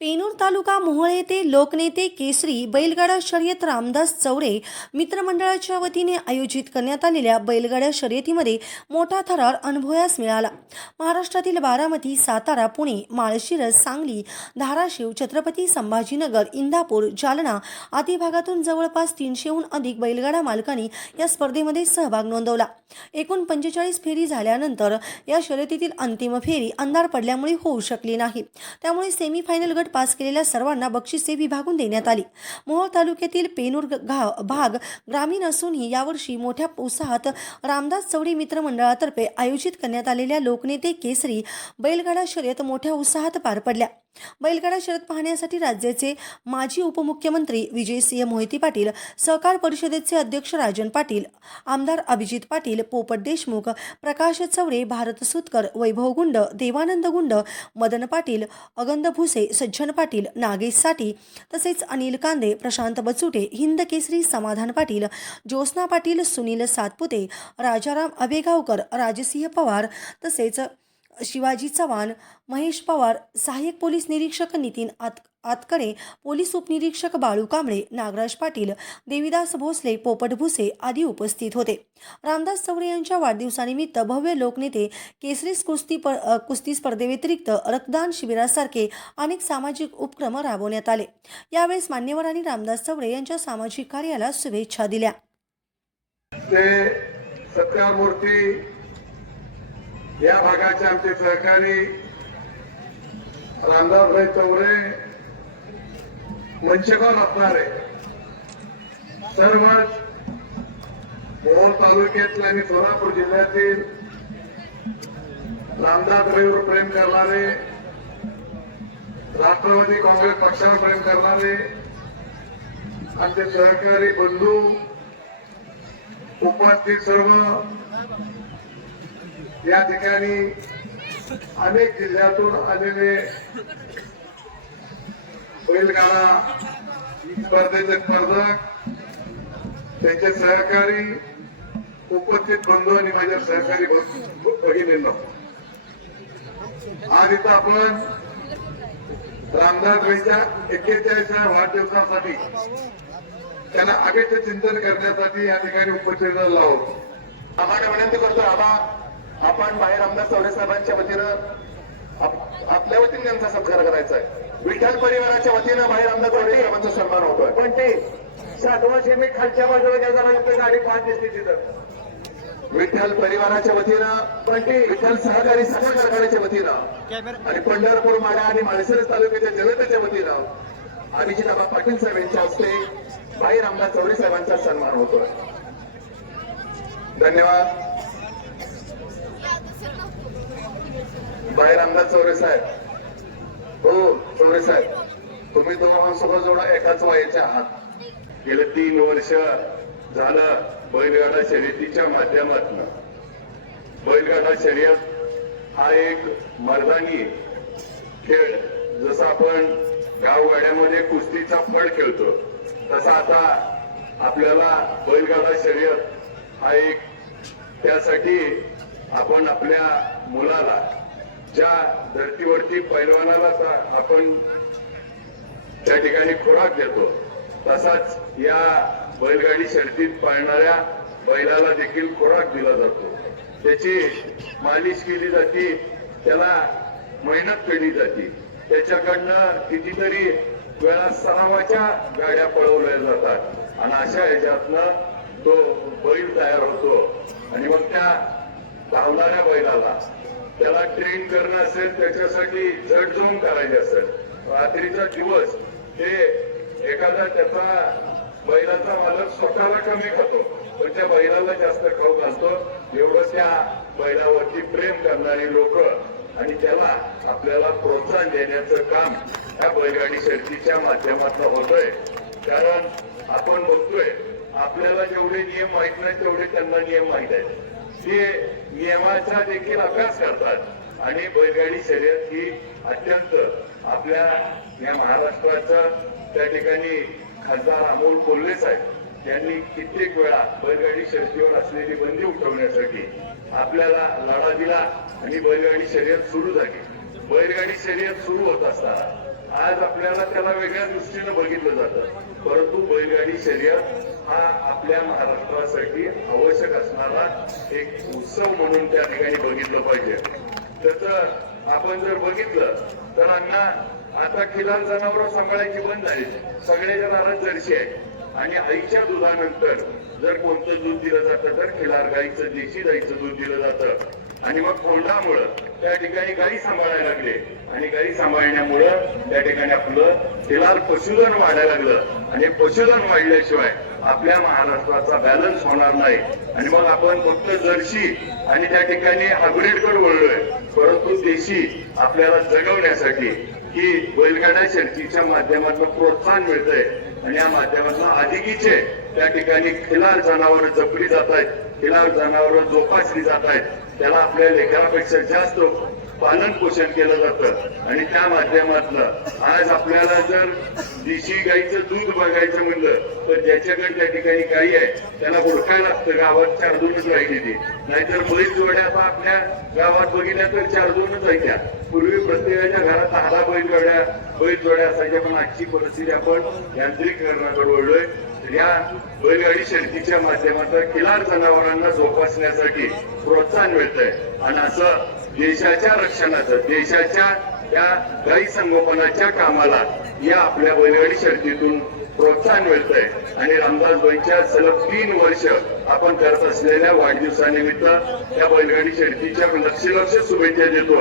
पेनूर तालुका मोहोळ येथे लोकनेते केसरी बैलगाडा शर्यत रामदास चौरे मित्रमंडळाच्या वतीने आयोजित करण्यात आलेल्या बैलगाड्या शर्यतीमध्ये मोठा थरार अनुभवास मिळाला. महाराष्ट्रातील बारामती सातारा पुणे माळशिरस सांगली धाराशिव छत्रपती संभाजीनगर इंदापूर जालना आदी भागातून जवळपास तीनशेहून अधिक बैलगाडा मालकांनी या स्पर्धेमध्ये सहभाग नोंदवला. एकूण पंचेचाळीस फेरी झाल्यानंतर या शर्यतीतील अंतिम फेरी अंधार पडल्यामुळे होऊ शकली नाही. त्यामुळे सेमीफायनल गट पास केलेल्या सर्वांना बक्षिसे विभागून देण्यात आली. मोहोळ तालुक्यातील पेनूर गाव भाग ग्रामीण असूनही यावर्षी मोठ्या उत्साहात रामदास चौडी मित्र मंडळातर्फे आयोजित करण्यात आलेल्या लोकनेते केसरी बैलगाडा शर्यत मोठ्या उत्साहात पार पडल्या. बैलगाडा शर्यत पाहण्यासाठी राज्याचे माजी उपमुख्यमंत्री विजयसिंह मोहिती पाटील सहकार परिषदेचे अध्यक्ष राजन पाटील आमदार अभिजित पाटील पोपट देशमुख प्रकाश चवडे भारत सुतकर वैभव गुंड देवानंद गुंड मदन पाटील अगंद भुसे सज्जन पाटील नागेशसाठी तसेच अनिल कांदे प्रशांत बचुटे हिंद केसरी समाधान पाटील ज्योत्स्ना पाटील सुनील सातपुते राजाराम अभेगावकर राजसिंह पवार तसेच शिवाजी चव्हाण महेश पवार सहाय्यक पोलीस निरीक्षक नितीन आत आतकडे पोलीस उपनिरीक्षक बाळू कांबळे नागराज पाटील देविदास भोसले पोपट भुसे आदी उपस्थित होते. रामदास चौरे यांच्या वाढदिवसानिमित्त भव्य लोकनेते केसरीस कुस्ती कुस्ती स्पर्धेव्यतिरिक्त रक्तदान शिबिरासारखे अनेक सामाजिक उपक्रम राबवण्यात आले. यावेळेस मान्यवरांनी रामदास चौरे यांच्या सामाजिक कार्याला शुभेच्छा दिल्या. ते सत्यामूर्ती या भागाचे आमचे सहकारी रामदासभाई चौरे मंचगाव असणारे सर्व मोहोळ तालुक्यातील आणि सोलापूर जिल्ह्यातील रामदासभाईवर प्रेम करणारे राष्ट्रवादी काँग्रेस पक्षावर प्रेम करणारे आमचे सहकारी बंधू उपस्थित सर्व या ठिकाणी अनेक जिल्ह्यातून आलेले बैलगाडा स्पर्धेचे स्पर्धक त्यांचे सहकारी उपस्थित बंधू आणि माझ्या सहकारी बहिणींना आज इथं आपण रामदास भाईच्या एक्केचाळीसव्या वाढदिवसासाठी त्यांना अगत्य चिंतन करण्यासाठी या ठिकाणी उपस्थित आहोत. आम्हाला विनंती करतो आबा आपण बाहेर आमदार चौरे साहेबांच्या वतीनं आप- आपल्या वतीने त्यांचा सत्कार करायचा आहे विठ्ठल परिवाराच्या वतीनं बाहेर आमदार चौरे साहेबांचा सन्मान होतोय. पण ते सातवा सेमी खालच्या बाजूला गेला तर गाडी पाच दिसते तिथं. विठ्ठल परिवाराच्या वतीनं पण ते विठ्ठल सहकारी साखर कारखान्याच्या वतीनं आणि पंढरपूर माडा आणि माळशिरस तालुक्याच्या जनतेच्या वतीनं अभिजिताबा पाटील साहेब यांच्या हस्ते बाहेर आमदार चौरे साहेबांचा सन्मान होतोय. धन्यवाद. बाहेर आमदार चौरे साहेब. हो चौरे साहेब. तुम्ही दोघांसोबत जोडा एकाच वयाचे आहात. गेले तीन वर्ष झालं बैलगाडा शर्यतीच्या माध्यमातून. बैलगाडा शर्यत हा एक मर्दानी खेळ. जसा आपण गाववाड्यामध्ये कुस्तीचा फळ खेळतो तसा आता आपल्याला बैलगाडा शर्यत हा एक त्यासाठी आपण आपल्या मुलाला ज्या धर्तीवरती पैलवानाला आपण त्या ठिकाणी खुराक देतो तसाच या बैलगाडी शर्तीत पाळणाऱ्या बैलाला देखील खुराक दिला जातो. त्याची मालिश केली जाते त्याला मेहनत केली जाते. त्याच्याकडनं कितीतरी वेळा सरावाच्या गाड्या पळवल्या जातात. आणि अशा ह्याच्यातनं तो बैल तयार होतो. आणि मग त्या धावणाऱ्या बैलाला त्याला ट्रेन करणं असेल त्याच्यासाठी जडजोम करायचे असेल. रात्रीचा दिवस ते एखादा त्याचा बैलाचा मालक स्वतःला कमी खातो. पण त्या बैलाला जास्त खाऊ घालतो. एवढं त्या बैलावरती प्रेम करणारी लोक आणि त्याला आपल्याला प्रोत्साहन देण्याचं काम या बैलगाडी शर्तीच्या माध्यमातून होतंय. कारण आपण बघतोय आपल्याला जेवढे नियम माहीत नाही तेवढे त्यांना नियम माहीत आहेत. ते नियमाचा देखील अभ्यास करतात. आणि बैलगाडी शर्यत ही अत्यंत आपल्या या महाराष्ट्राचा त्या ठिकाणी खासदार अमोल कोल्हे साहेब यांनी कित्येक वेळा बैलगाडी शर्यतीवर असलेली बंदी उठवण्यासाठी आपल्याला लढा दिला आणि बैलगाडी शर्यत सुरू झाली. बैलगाडी शर्यत सुरू होत असताना आज आपल्याला त्याला वेगळ्या दृष्टीने बघितलं जातं. परंतु बैलगाडी शर्यत हा आपल्या महाराष्ट्रासाठी आवश्यक असणारा एक उत्सव म्हणून त्या ठिकाणी बघितलं पाहिजे. त्याच आपण जर बघितलं तर अण्णा आता खिलार जनावर सांभाळायची बंद झाली सगळ्याच्या दारात जर्शी आहे आणि आईच्या दुधानंतर जर कोणतं दूध दिलं जातं तर खिलार गाईचं देशी गाईचं दूध दिलं जातं. आणि मग कोंडामुळं त्या ठिकाणी गाई सांभाळायला लागले. आणि गाई सांभाळण्यामुळं त्या ठिकाणी आपलं खिलार पशुधन वाढायला लागलं. आणि पशुधन वाढल्याशिवाय आपल्या महाराष्ट्राचा बॅलन्स होणार नाही. आणि मग आपण फक्त जर्शी आणि त्या ठिकाणी हायब्रिडकडे वळलोय परंतु देशी आपल्याला जगवण्यासाठी ही बैलगाड्या शर्तीच्या माध्यमातून प्रोत्साहन मिळतंय. आणि या माध्यमातून अधिकीचे त्या ठिकाणी खिलार जनावर जपली जात आहेत. खिलार जनावर जोपासली जात आहेत. त्याला आपल्या लेकरापेक्षा जास्त पालन पोषण केलं जातं. आणि त्या माध्यमातलं आज आपल्याला जर देशी गाईचं दूध बघायचं म्हणलं तर ज्याच्याकडे त्या ठिकाणी गाई आहे त्याला ओळखायला लागतं. गावात चार दोनच राहिली ती नाहीतर बैल जोड्या आपल्या गावात बघितल्या तर चार दोनच राहिल्या पूर्वी प्रत्येकाच्या घरात दहा बैलगाड्या बैल जोड्या असायच्या पण आजची परिस्थिती आपण यांत्रिकीकरणाकडे वळलोय. या बैलगाडी शर्तीच्या माध्यमातून किलार जनावरांना जोपासण्यासाठी प्रोत्साहन मिळतंय. आणि असं देशाच्या रक्षणाचं देशाच्या या गाई संगोपनाच्या कामाला या आपल्या बैलगाडी शर्तीतून प्रोत्साहन मिळतंय. आणि रामदासबाईंच्या सलग तीन वर्ष आपण करत असलेल्या वाढदिवसानिमित्त या बैलगाडी शर्तीच्या लक्ष लक्ष शुभेच्छा देतो.